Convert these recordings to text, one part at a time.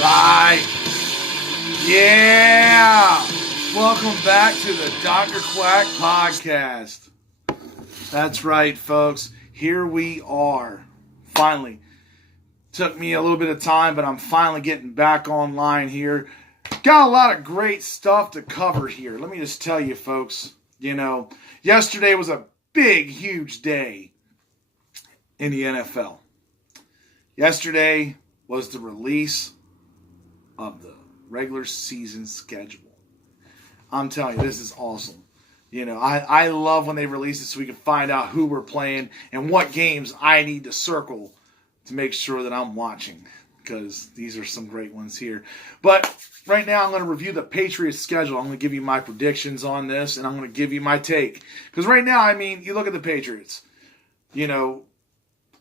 Right. Yeah. Welcome back to the Dr. Quack podcast. That's right, folks. Here we are. Finally. Took me a little bit of time, but I'm finally getting back online here. Got a lot of great stuff to cover here. Let me just tell you, folks. Yesterday was a big, huge day in the NFL. Yesterday was the release of the regular season schedule. I'm telling you, this is awesome. I love when they release it so we can find out who we're playing and what games I need to circle to make sure that I'm watching, because these are some great ones here. But right now I'm going to review the Patriots schedule. I'm going to give you my predictions on this, and I'm going to give you my take. Because right now, you look at the Patriots. Rob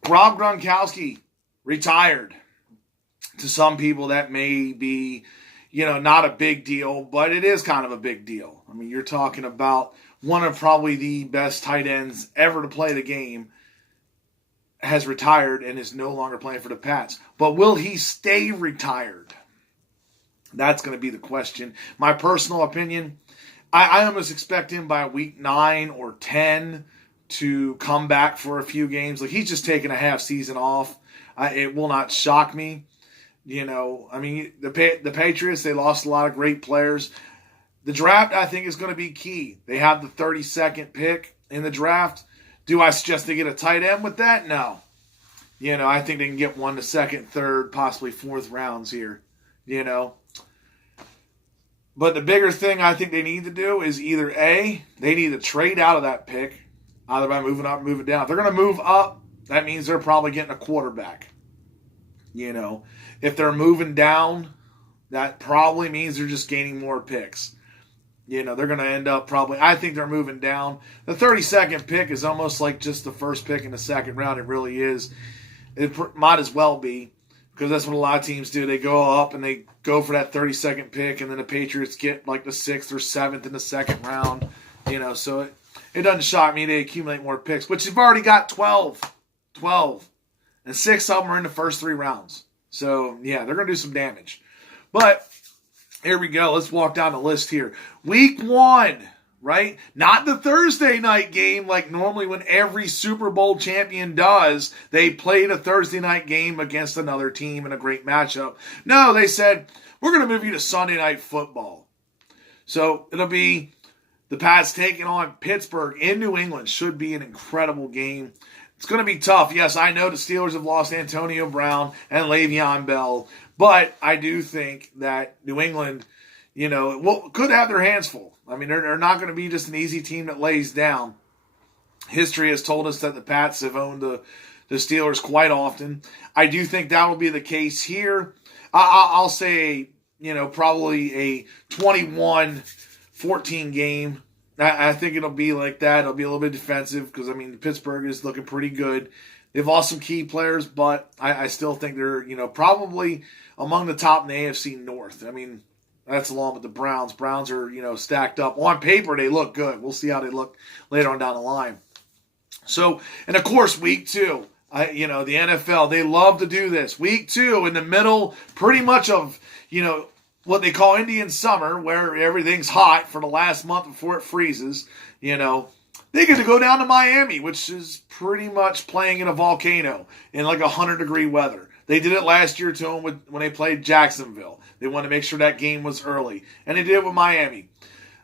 Gronkowski retired. To some people, that may be, not a big deal, but it is kind of a big deal. You're talking about one of probably the best tight ends ever to play the game has retired and is no longer playing for the Pats. But will he stay retired? That's going to be the question. My personal opinion, I almost expect him by week 9 or 10 to come back for a few games. Like, he's just taking a half season off. It will not shock me. The Patriots, they lost a lot of great players. The draft, I think, is going to be key. They have the 32nd pick in the draft. Do I suggest they get a tight end with that? No. I think they can get one to second, third, possibly fourth rounds here. But the bigger thing I think they need to do is either A, they need to trade out of that pick, either by moving up or moving down. If they're going to move up, that means they're probably getting a quarterback. If they're moving down, that probably means they're just gaining more picks. They're going to end up I think they're moving down. The 32nd pick is almost like just the first pick in the second round. It really is. It might as well be, because that's what a lot of teams do. They go up and they go for that 32nd pick, and then the Patriots get like the 6th or 7th in the second round. So it doesn't shock me they accumulate more picks. But you've already got 12. And 6 of them are in the first 3 rounds. So, yeah, they're going to do some damage. But here we go. Let's walk down the list here. Week 1, right? Not the Thursday night game like normally when every Super Bowl champion does. They played a Thursday night game against another team in a great matchup. No, they said, we're going to move you to Sunday Night Football. So it'll be the Pats taking on Pittsburgh in New England. Should be an incredible game. It's going to be tough. Yes, I know the Steelers have lost Antonio Brown and Le'Veon Bell, but I do think that New England, could have their hands full. They're not going to be just an easy team that lays down. History has told us that the Pats have owned the Steelers quite often. I do think that will be the case here. I'll say, probably a 21-14 game. I think it'll be like that. It'll be a little bit defensive because, Pittsburgh is looking pretty good. They've lost some key players, but I still think they're, probably among the top in the AFC North. That's along with the Browns. Browns are, stacked up. On paper, they look good. We'll see how they look later on down the line. So, and of course, week 2, the NFL, they love to do this. Week 2, in the middle, pretty much of, what they call Indian summer, where everything's hot for the last month before it freezes, they get to go down to Miami, which is pretty much playing in a volcano in like 100-degree weather. They did it last year to them when they played Jacksonville. They wanted to make sure that game was early, and they did it with Miami.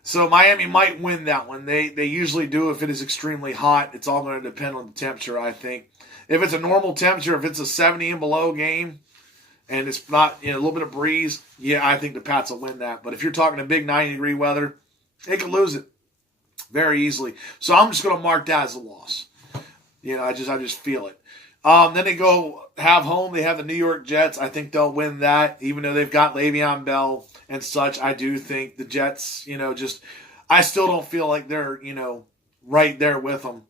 So Miami might win that one. They usually do if it is extremely hot. It's all going to depend on the temperature, I think. If it's a normal temperature, if it's a 70 and below game, and it's not a little bit of breeze, yeah, I think the Pats will win that. But if you're talking a big 90-degree weather, they could lose it very easily. So I'm just going to mark that as a loss. I just feel it. Then they go have home. They have the New York Jets. I think they'll win that, even though they've got Le'Veon Bell and such. I do think the Jets, I still don't feel like they're, right there with them,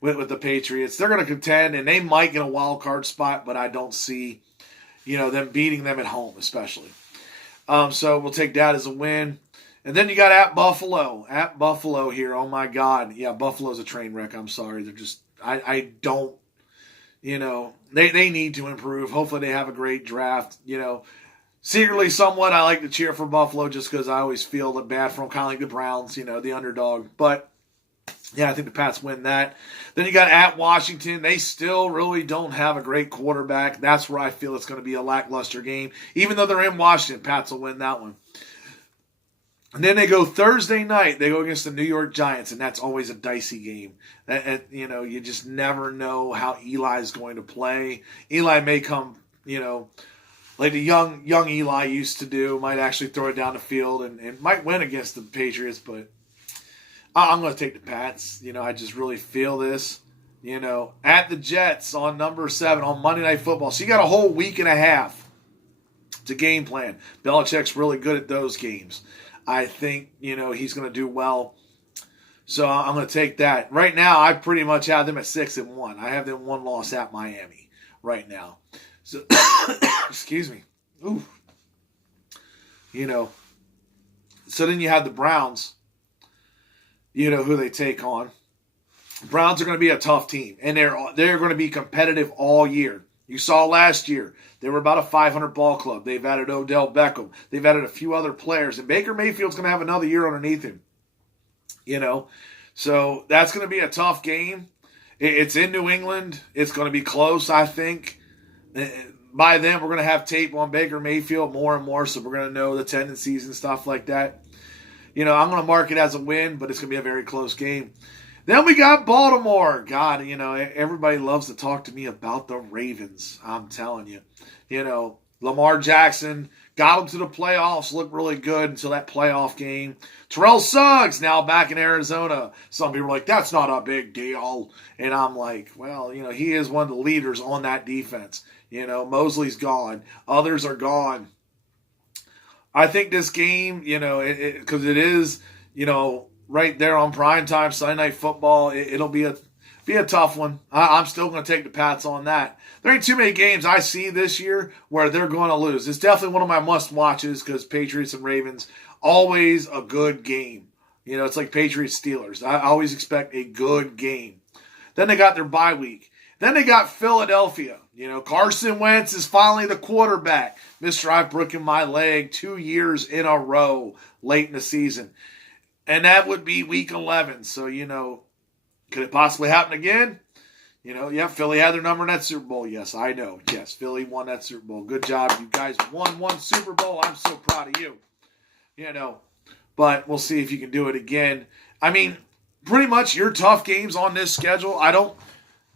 with the Patriots. They're going to contend, and they might get a wild card spot, but I don't see them beating them at home, especially. So we'll take that as a win. And then you got at Buffalo. At Buffalo here. Oh, my God. Yeah, Buffalo's a train wreck. I'm sorry. They're just, I don't, they need to improve. Hopefully they have a great draft. secretly, somewhat, I like to cheer for Buffalo just because I always feel bad for them, kind of like the Browns, the underdog. But yeah, I think the Pats win that. Then you got at Washington. They still really don't have a great quarterback. That's where I feel it's going to be a lackluster game. Even though they're in Washington, Pats will win that one. And then they go Thursday night. They go against the New York Giants, and that's always a dicey game. You just never know how Eli's going to play. Eli may come, like the young Eli used to do. Might actually throw it down the field and might win against the Patriots, but I'm going to take the Pats. I just really feel this. At the Jets on number 7 on Monday Night Football. So you got a whole week and a half to game plan. Belichick's really good at those games. I think, he's going to do well. So I'm going to take that. Right now, I pretty much have them at 6-1. I have them 1 loss at Miami right now. So, excuse me. Ooh. So then you have the Browns, who they take on. Browns are going to be a tough team, and they're going to be competitive all year. You saw last year, they were about a 500 ball club. They've added Odell Beckham. They've added a few other players, and Baker Mayfield's going to have another year underneath him. So that's going to be a tough game. It's in New England. It's going to be close, I think. By then, we're going to have tape on Baker Mayfield more and more, so we're going to know the tendencies and stuff like that. I'm going to mark it as a win, but it's going to be a very close game. Then we got Baltimore. God, everybody loves to talk to me about the Ravens. I'm telling you. Lamar Jackson got them to the playoffs, looked really good until that playoff game. Terrell Suggs now back in Arizona. Some people are like, that's not a big deal. And I'm like, well, he is one of the leaders on that defense. Mosley's gone. Others are gone. I think this game, because it is, right there on primetime Sunday Night Football, it'll be a tough one. I'm still going to take the Pats on that. There ain't too many games I see this year where they're going to lose. It's definitely one of my must-watches because Patriots and Ravens, always a good game. It's like Patriots-Steelers. I always expect a good game. Then they got their bye week. Then they got Philadelphia. Carson Wentz is finally the quarterback. Mr. I've broken my leg 2 years in a row late in the season. And that would be week 11. So, could it possibly happen again? Philly had their number in that Super Bowl. Yes, I know. Yes, Philly won that Super Bowl. Good job. You guys won one Super Bowl. I'm so proud of you. But we'll see if you can do it again. I mean, pretty much your tough games on this schedule.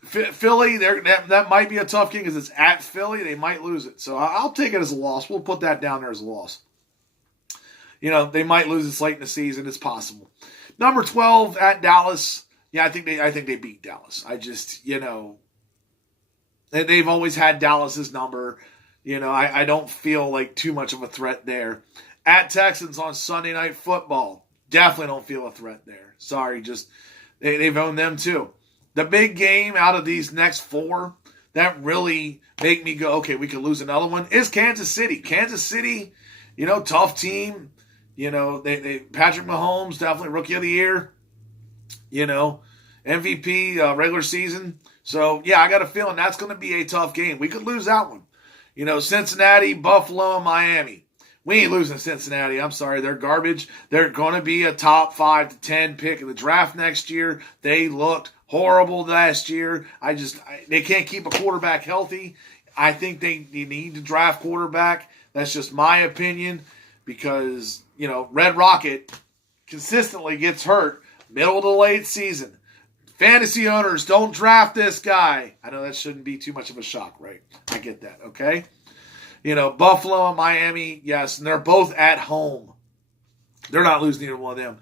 Philly, that might be a tough game because it's at Philly. They might lose it. So I'll take it as a loss. We'll put that down there as a loss. They might lose this late in the season. It's possible. Number 12 at Dallas. Yeah, I think they beat Dallas. I just, they've always had Dallas's number. I don't feel like too much of a threat there. At Texans on Sunday Night Football. Definitely don't feel a threat there. Sorry, just they've owned them too. The big game out of these next 4 that really make me go, okay, we could lose another one is Kansas City. Kansas City, tough team. They Patrick Mahomes, definitely Rookie of the Year. MVP, regular season. So, yeah, I got a feeling that's going to be a tough game. We could lose that one. Cincinnati, Buffalo, and Miami. We ain't losing Cincinnati. I'm sorry. They're garbage. They're going to be a top 5 to 10 pick in the draft next year. They looked horrible last year. They can't keep a quarterback healthy. I think they need to draft quarterback. That's just my opinion because, Red Rocket consistently gets hurt middle to late season. Fantasy owners, don't draft this guy. I know that shouldn't be too much of a shock, right? I get that, okay? Buffalo and Miami, yes, and they're both at home. They're not losing either one of them.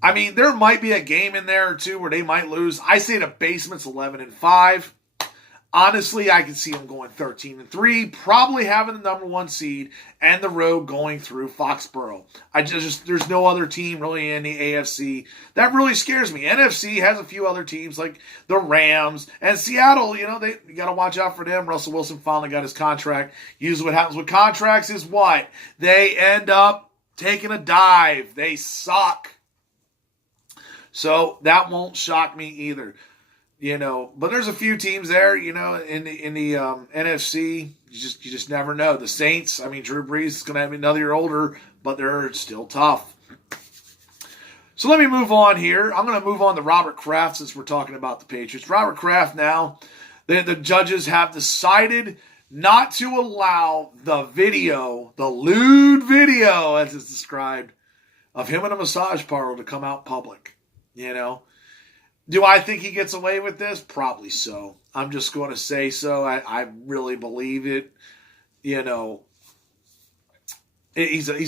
I mean, there might be a game in there or two where they might lose. I say the basement's 11-5. Honestly, I can see them going 13-3, probably having the number 1 seed, and the road going through Foxborough. There's no other team really in the AFC that really scares me. NFC has a few other teams like the Rams and Seattle. You got to watch out for them. Russell Wilson finally got his contract. Usually, what happens with contracts is what they end up taking a dive. They suck. So that won't shock me either. But there's a few teams there, in the NFC. You just never know. The Saints, Drew Brees is going to have another year older, but they're still tough. So let me move on here. I'm going to move on to Robert Kraft since we're talking about the Patriots. Robert Kraft now, the judges have decided not to allow the lewd video, as it's described, of him in a massage parlor to come out public. Do I think he gets away with this? Probably so. I'm just going to say so. I really believe it. He's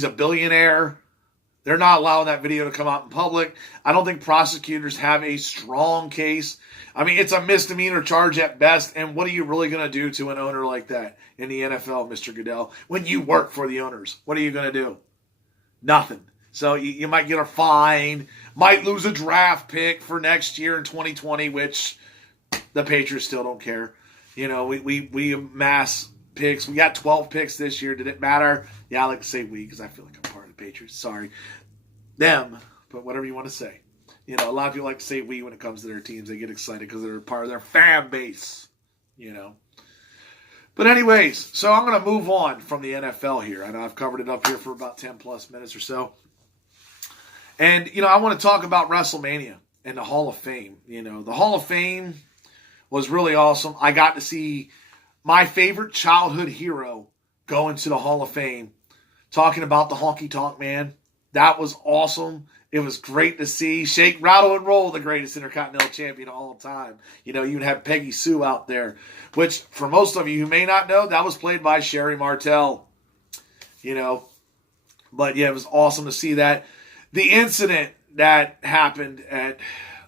a billionaire. They're not allowing that video to come out in public. I don't think prosecutors have a strong case. It's a misdemeanor charge at best. And what are you really going to do to an owner like that in the NFL, Mr. Goodell? When you work for the owners, what are you going to do? Nothing. So you might get a fine, might lose a draft pick for next year in 2020, which the Patriots still don't care. We amass picks. We got 12 picks this year. Did it matter? Yeah, I like to say we because I feel like I'm part of the Patriots. Sorry. Them, but whatever you want to say. A lot of people like to say we when it comes to their teams. They get excited because they're part of their fan base. But anyways, so I'm going to move on from the NFL here. I know I've covered it up here for about 10 plus minutes or so. And, I want to talk about WrestleMania and the Hall of Fame. The Hall of Fame was really awesome. I got to see my favorite childhood hero go into the Hall of Fame. Talking about the Honky Tonk Man. That was awesome. It was great to see. Shake, rattle, and roll, the greatest Intercontinental Champion of all time. You'd have Peggy Sue out there. Which, for most of you who may not know, that was played by Sherry Martel. But yeah, it was awesome to see that. The incident that happened at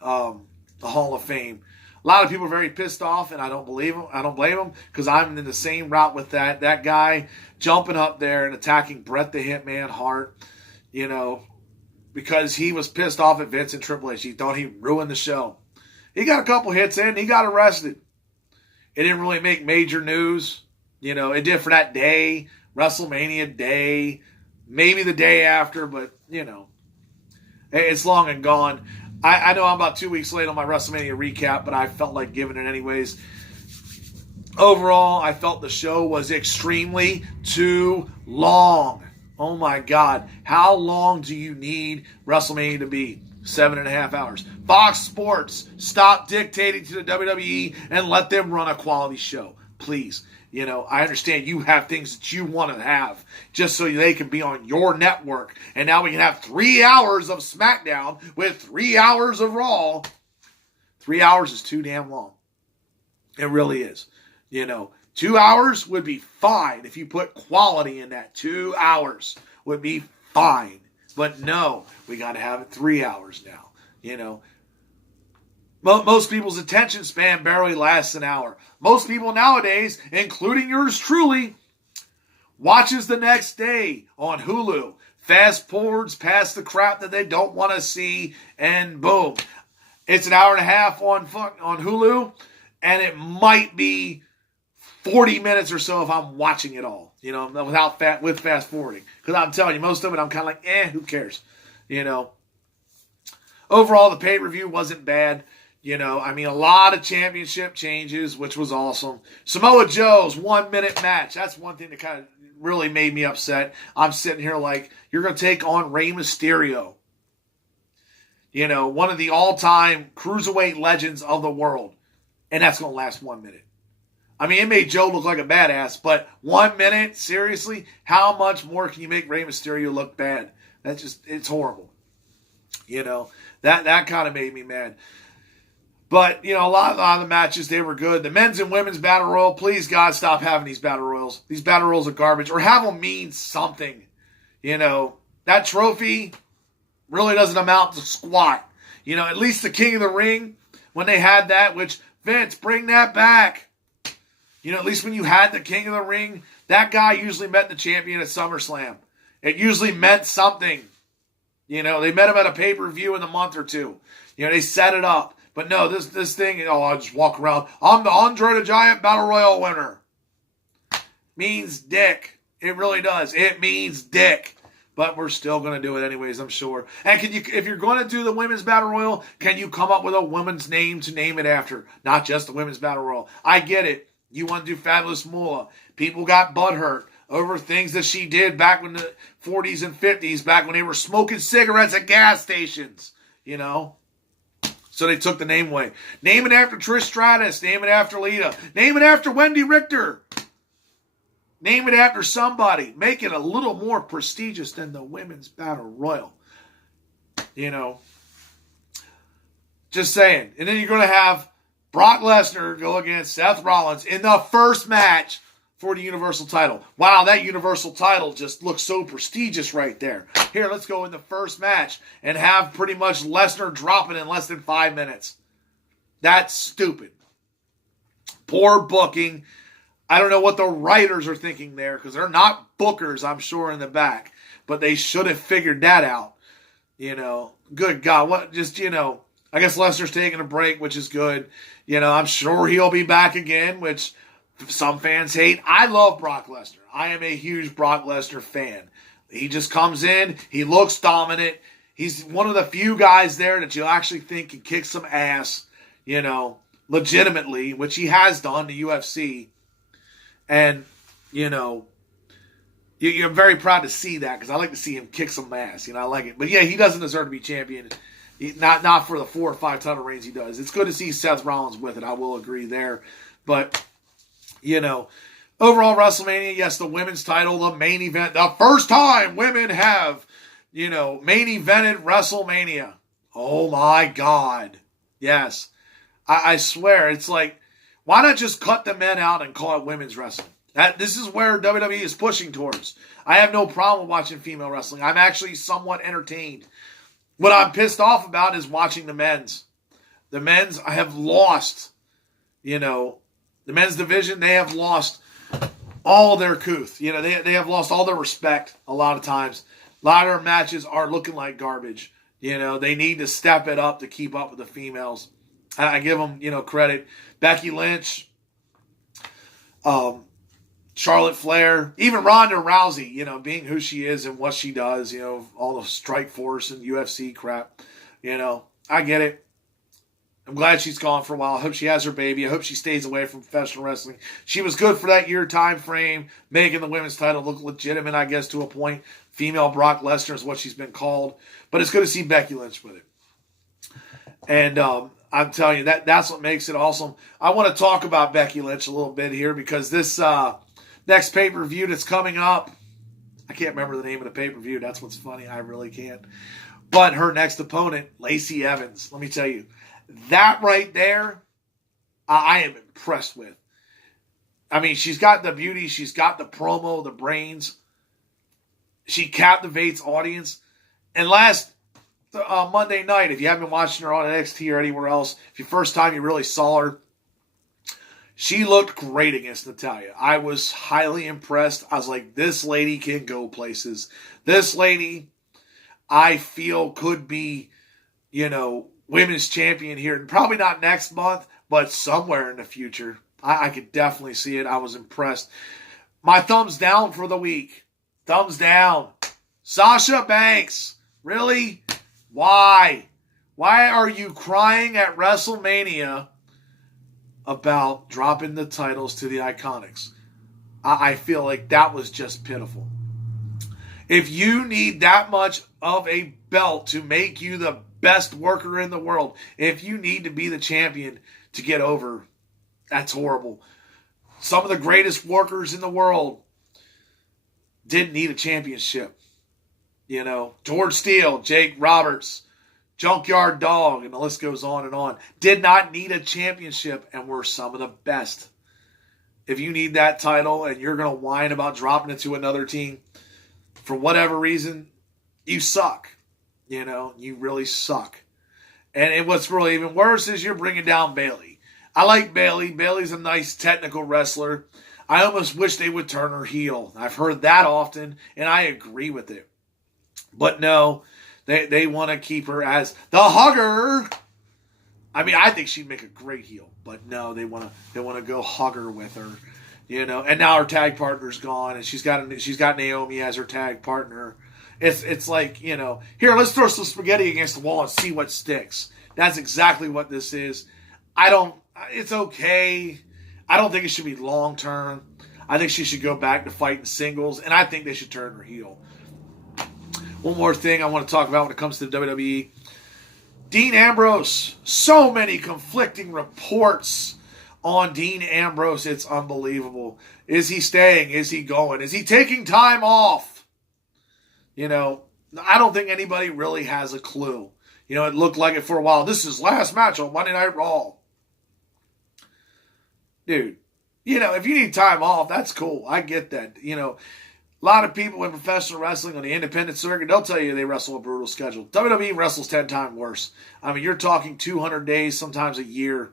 the Hall of Fame. A lot of people are very pissed off, and I don't believe them. I don't blame them because I'm in the same route with that. That guy jumping up there and attacking Bret the Hitman Hart, because he was pissed off at Vince and Triple H. He thought he ruined the show. He got a couple hits in. He got arrested. It didn't really make major news. It did for that day, WrestleMania day, maybe the day after, but, it's long and gone. I know I'm about 2 weeks late on my WrestleMania recap, but I felt like giving it anyways. Overall, I felt the show was extremely too long. Oh my God. How long do you need WrestleMania to be? 7.5 hours. Fox Sports, stop dictating to the WWE and let them run a quality show. Please. I understand you have things that you want to have just so they can be on your network. And now we can have 3 hours of SmackDown with 3 hours of Raw. 3 hours is too damn long. It really is. 2 hours would be fine if you put quality in that. 2 hours would be fine. But no, we got to have it 3 hours now. Most people's attention span barely lasts an hour. Most people nowadays, including yours truly, watches the next day on Hulu. Fast forwards past the crap that they don't want to see, and boom. It's an hour and a half on Hulu, and it might be 40 minutes or so if I'm watching it all, with fast forwarding. Because I'm telling you, most of it I'm kind of like, who cares? Overall, the pay-per-view wasn't bad. A lot of championship changes, which was awesome. Samoa Joe's 1 minute match. That's one thing that kind of really made me upset. I'm sitting here like, you're going to take on Rey Mysterio. One of the all-time cruiserweight legends of the world. And that's going to last 1 minute. It made Joe look like a badass, but 1 minute? Seriously? How much more can you make Rey Mysterio look bad? It's horrible. That kind of made me mad. But, a lot of the matches, they were good. The men's and women's battle royal, please, God, stop having these battle royals. These battle royals are garbage. Or have them mean something. That trophy really doesn't amount to squat. At least the King of the Ring, when they had that, which, Vince, bring that back. At least when you had the King of the Ring, that guy usually met the champion at SummerSlam. It usually meant something. They met him at a pay-per-view in a month or two. They set it up. But no, this thing, I'll just walk around. I'm the Andre the Giant Battle Royal winner. Means dick. It really does. It means dick. but we're still going to do it anyways, I'm sure. And if you're going to do the Women's Battle Royal, can you come up with a woman's name to name it after? Not just the Women's Battle Royal. I get it. You want to do Fabulous Moolah. People got butthurt over things that she did back in the 40s and 50s, back when they were smoking cigarettes at gas stations, So they took the name away. Name it after Trish Stratus. Name it after Lita. Name it after Wendy Richter. Name it after somebody. Make it a little more prestigious than the Women's Battle Royal. Just saying. And then you're going to have Brock Lesnar go against Seth Rollins in the first match for the Universal title. Wow, that Universal title just looks so prestigious right there. Here, let's go in the first match and have pretty much Lesnar drop it in less than 5 minutes. That's stupid. Poor booking. I don't know what the writers are thinking there, because they're not bookers, I'm sure, in the back. But they should have figured that out. Good God. I guess Lesnar's taking a break, which is good. I'm sure he'll be back again, which some fans hate. I love Brock Lesnar. I am a huge Brock Lesnar fan. He just comes in. He looks dominant. He's one of the few guys there that you actually think can kick some ass, legitimately, which he has done to UFC. And, you're very proud to see that, because I like to see him kick some ass. I like it. But, yeah, he doesn't deserve to be champion. Not for the 4 or 5 title reigns he does. It's good to see Seth Rollins with it. I will agree there. But, overall WrestleMania, yes, the women's title, the main event. The first time women have, main evented WrestleMania. Oh, my God. Yes. I swear, it's like, why not just cut the men out and call it women's wrestling? This is where WWE is pushing towards. I have no problem watching female wrestling. I'm actually somewhat entertained. What I'm pissed off about is watching the men's. The men's have lost, the men's division, they have lost all their couth. They have lost all their respect a lot of times. A lot of their matches are looking like garbage. They need to step it up to keep up with the females. I give them, credit. Becky Lynch, Charlotte Flair, even Ronda Rousey, being who she is and what she does, all the Strike Force and UFC crap. I get it. I'm glad she's gone for a while. I hope she has her baby. I hope she stays away from professional wrestling. She was good for that year time frame, making the women's title look legitimate, I guess, to a point. Female Brock Lesnar is what she's been called. But it's good to see Becky Lynch with it. And I'm telling you, that's what makes it awesome. I want to talk about Becky Lynch a little bit here, because this next pay-per-view that's coming up, I can't remember the name of the pay-per-view. That's what's funny. I really can't. But her next opponent, Lacey Evans, let me tell you, that right there, I am impressed with. I mean, she's got the beauty. She's got the promo, the brains. She captivates audience. And last Monday night, if you haven't been watching her on NXT or anywhere else, if your first time you really saw her, she looked great against Natalya. I was highly impressed. I was like, this lady can go places. This lady, I feel, could be, women's champion here. Probably not next month, but somewhere in the future. I could definitely see it. I was impressed. My thumbs down for the week. Thumbs down. Sasha Banks. Really? Why? Why are you crying at WrestleMania about dropping the titles to the Iconics? I feel like that was just pitiful. If you need that much of a belt to make you the best worker in the world, if you need to be the champion to get over, that's horrible. Some of the greatest workers in the world didn't need a championship. George Steele, Jake Roberts, Junkyard Dog, and the list goes on and on, did not need a championship and were some of the best. If you need that title and you're going to whine about dropping it to another team, for whatever reason, you suck. You really suck. And what's really even worse is you're bringing down Bayley. I like Bayley. Bayley's a nice technical wrestler. I almost wish they would turn her heel. I've heard that often, and I agree with it. But no, they want to keep her as the hugger. I mean, I think she'd make a great heel, but no, they want to go hugger with her, And now her tag partner's gone, and she's got Naomi as her tag partner, It's like, here, let's throw some spaghetti against the wall and see what sticks. That's exactly what this is. It's okay. I don't think it should be long term. I think she should go back to fighting singles, and I think they should turn her heel. One more thing I want to talk about when it comes to the WWE. Dean Ambrose. So many conflicting reports on Dean Ambrose. It's unbelievable. Is he staying? Is he going? Is he taking time off? I don't think anybody really has a clue. It looked like it for a while. This is his last match on Monday Night Raw. Dude, if you need time off, that's cool. I get that. A lot of people in professional wrestling on the independent circuit, they'll tell you they wrestle a brutal schedule. WWE wrestles 10 times worse. I mean, you're talking 200 days, sometimes a year,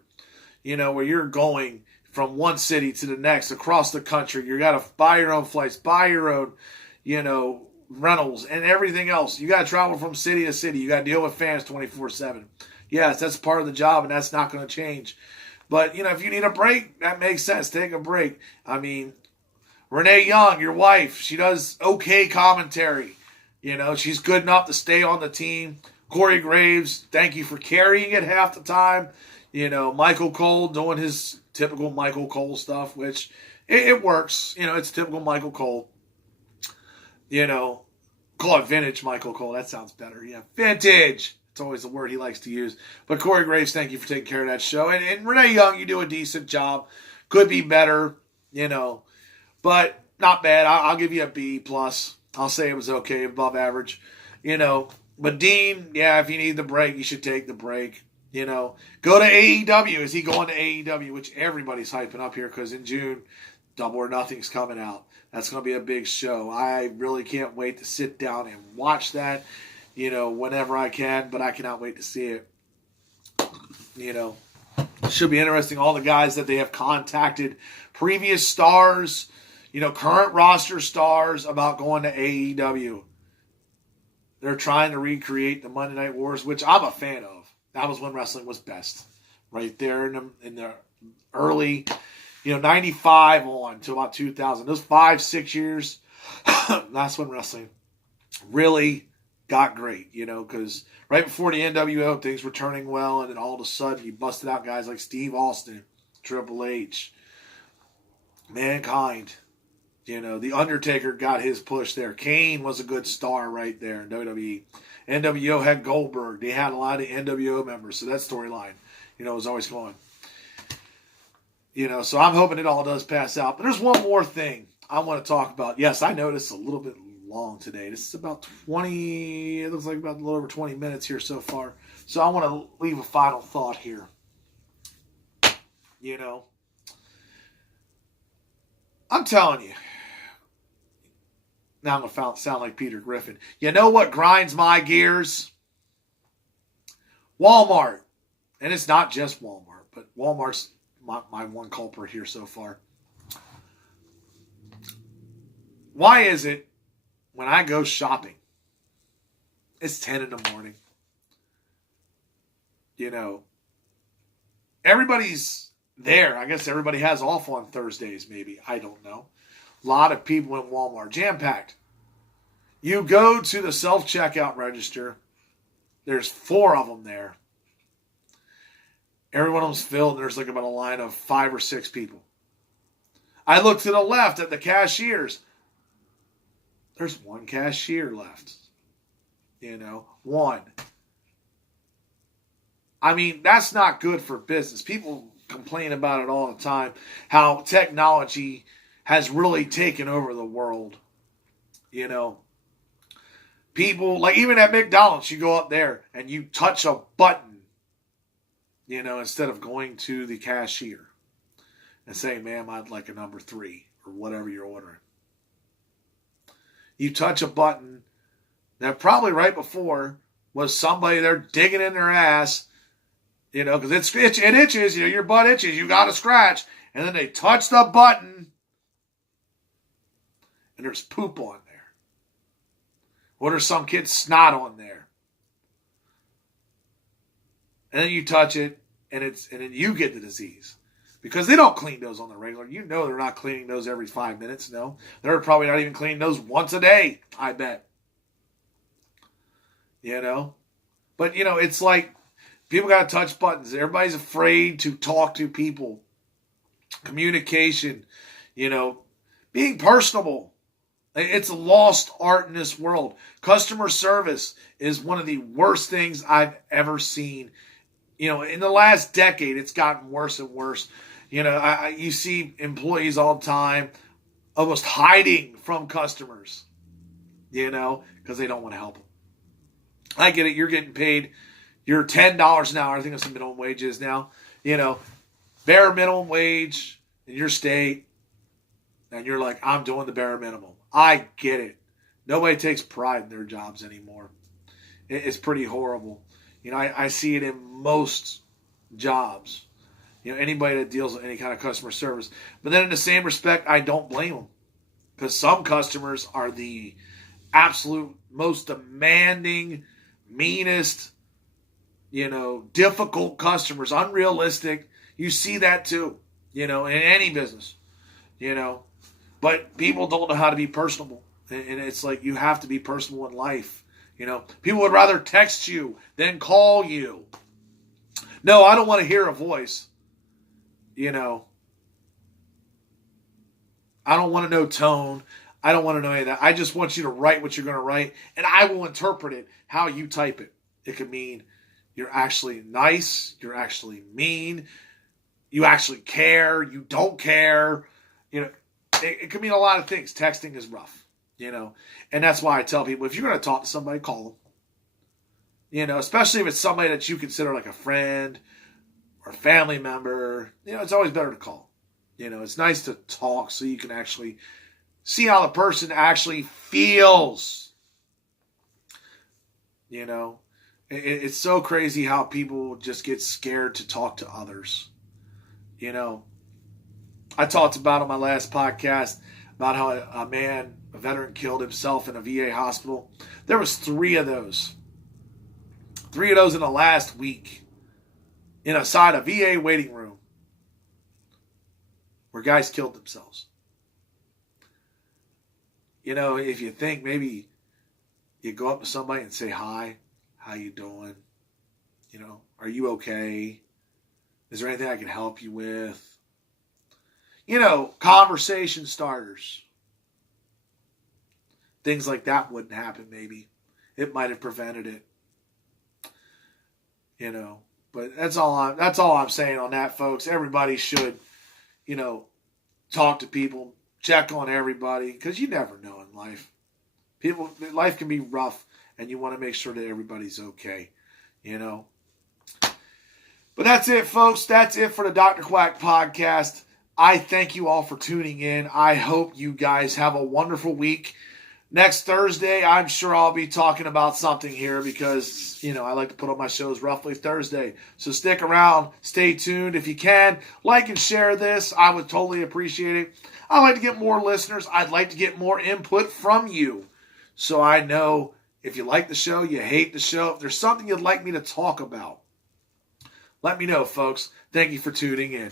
where you're going from one city to the next across the country. You got to buy your own flights, buy your own, rentals and everything else. You got to travel from city to city. You got to deal with fans 24/7. Yes, that's part of the job, and that's not going to change. But, if you need a break, that makes sense. Take a break. I mean, Renee Young, your wife, she does okay commentary. She's good enough to stay on the team. Corey Graves, thank you for carrying it half the time. Michael Cole doing his typical Michael Cole stuff, which it works. It's typical Michael Cole. Call it vintage Michael Cole. That sounds better. Yeah, vintage. It's always the word he likes to use. But Corey Graves, thank you for taking care of that show. And Renee Young, you do a decent job. Could be better, but not bad. I'll give you a B+. I'll say it was okay, above average. But Dean, yeah, if you need the break, you should take the break. Go to AEW. Is he going to AEW? Which everybody's hyping up here because in June, Double or Nothing's coming out. That's going to be a big show. I really can't wait to sit down and watch that. Whenever I can, but I cannot wait to see it. It should be interesting. All the guys that they have contacted, previous stars, current roster stars about going to AEW. They're trying to recreate the Monday Night Wars, which I'm a fan of. That was when wrestling was best. Right there in the early, 95 on to about 2000. Those 5-6 years, that's when wrestling really got great, because right before the NWO, things were turning well, and then all of a sudden, you busted out guys like Steve Austin, Triple H, Mankind. The Undertaker got his push there. Kane was a good star right there in WWE. NWO had Goldberg. They had a lot of NWO members, so that storyline, was always going. So I'm hoping it all does pass out. But there's one more thing I want to talk about. Yes, I noticed a little bit long today. This is about 20, it looks like about a little over 20 minutes here so far. So I want to leave a final thought here. I'm telling you. Now I'm going to sound like Peter Griffin. You know what grinds my gears? Walmart. And it's not just Walmart, but Walmart's my one culprit here so far. Why is it when I go shopping, it's 10 in the morning. Everybody's there. I guess everybody has off on Thursdays, maybe. I don't know. A lot of people in Walmart, jam-packed. You go to the self-checkout register. There's 4 of them there. Every one of them's filled, and there's like about a line of 5 or 6 people. I look to the left at the cashiers. There's 1 cashier left. One. I mean, that's not good for business. People complain about it all the time, how technology has really taken over the world. People, like even at McDonald's, you go up there and you touch a button, instead of going to the cashier and saying, ma'am, I'd like a number 3 or whatever you're ordering. You touch a button that probably right before was somebody there digging in their ass, because it itches, your butt itches, you got to scratch, and then they touch the button, and there's poop on there. Or there's some kid's snot on there. And then you touch it, and then you get the disease. Because they don't clean those on the regular. They're not cleaning those every 5 minutes, no. They're probably not even cleaning those once a day, I bet. you know. But, it's like people got to touch buttons. Everybody's afraid to talk to people. Communication, being personable. It's a lost art in this world. Customer service is one of the worst things I've ever seen. In the last decade, it's gotten worse and worse. You see employees all the time almost hiding from customers, because they don't want to help them. I get it. You're getting paid. You're $10 an hour. I think that's the minimum wage is now. Bare minimum wage in your state. And you're like, I'm doing the bare minimum. I get it. Nobody takes pride in their jobs anymore. It's pretty horrible. I see it in most jobs. Anybody that deals with any kind of customer service. But then in the same respect, I don't blame them. Because some customers are the absolute most demanding, meanest, difficult customers, unrealistic. You see that too, in any business, But people don't know how to be personable. And it's like you have to be personable in life. People would rather text you than call you. No, I don't want to hear a voice. I don't want to know tone. I don't want to know any of that. I just want you to write what you're going to write, and I will interpret it how you type it. It could mean you're actually nice, you're actually mean, you actually care, you don't care. It could mean a lot of things. Texting is rough, and that's why I tell people, if you're going to talk to somebody, call them. Especially if it's somebody that you consider like a friend or a family member. It's always better to call. It's nice to talk so you can actually see how the person actually feels. It's so crazy how people just get scared to talk to others. I talked about on my last podcast about how a veteran killed himself in a VA hospital. There was 3 of those. 3 of those in the last week inside a VA waiting room where guys killed themselves. If you think maybe you go up to somebody and say, hi, how you doing? Are you okay? Is there anything I can help you with? Conversation starters. Things like that wouldn't happen maybe. It might have prevented it. But that's all I'm saying on that, folks. Everybody should, talk to people, check on everybody, because you never know in life. Life can be rough, and you want to make sure that everybody's okay, But that's it, folks. That's it for the Dr. Quack podcast. I thank you all for tuning in. I hope you guys have a wonderful week. Next Thursday, I'm sure I'll be talking about something here because, I like to put on my shows roughly Thursday. So stick around. Stay tuned. If you can, like and share this. I would totally appreciate it. I'd like to get more listeners. I'd like to get more input from you. So I know if you like the show, you hate the show. If there's something you'd like me to talk about, let me know, folks. Thank you for tuning in.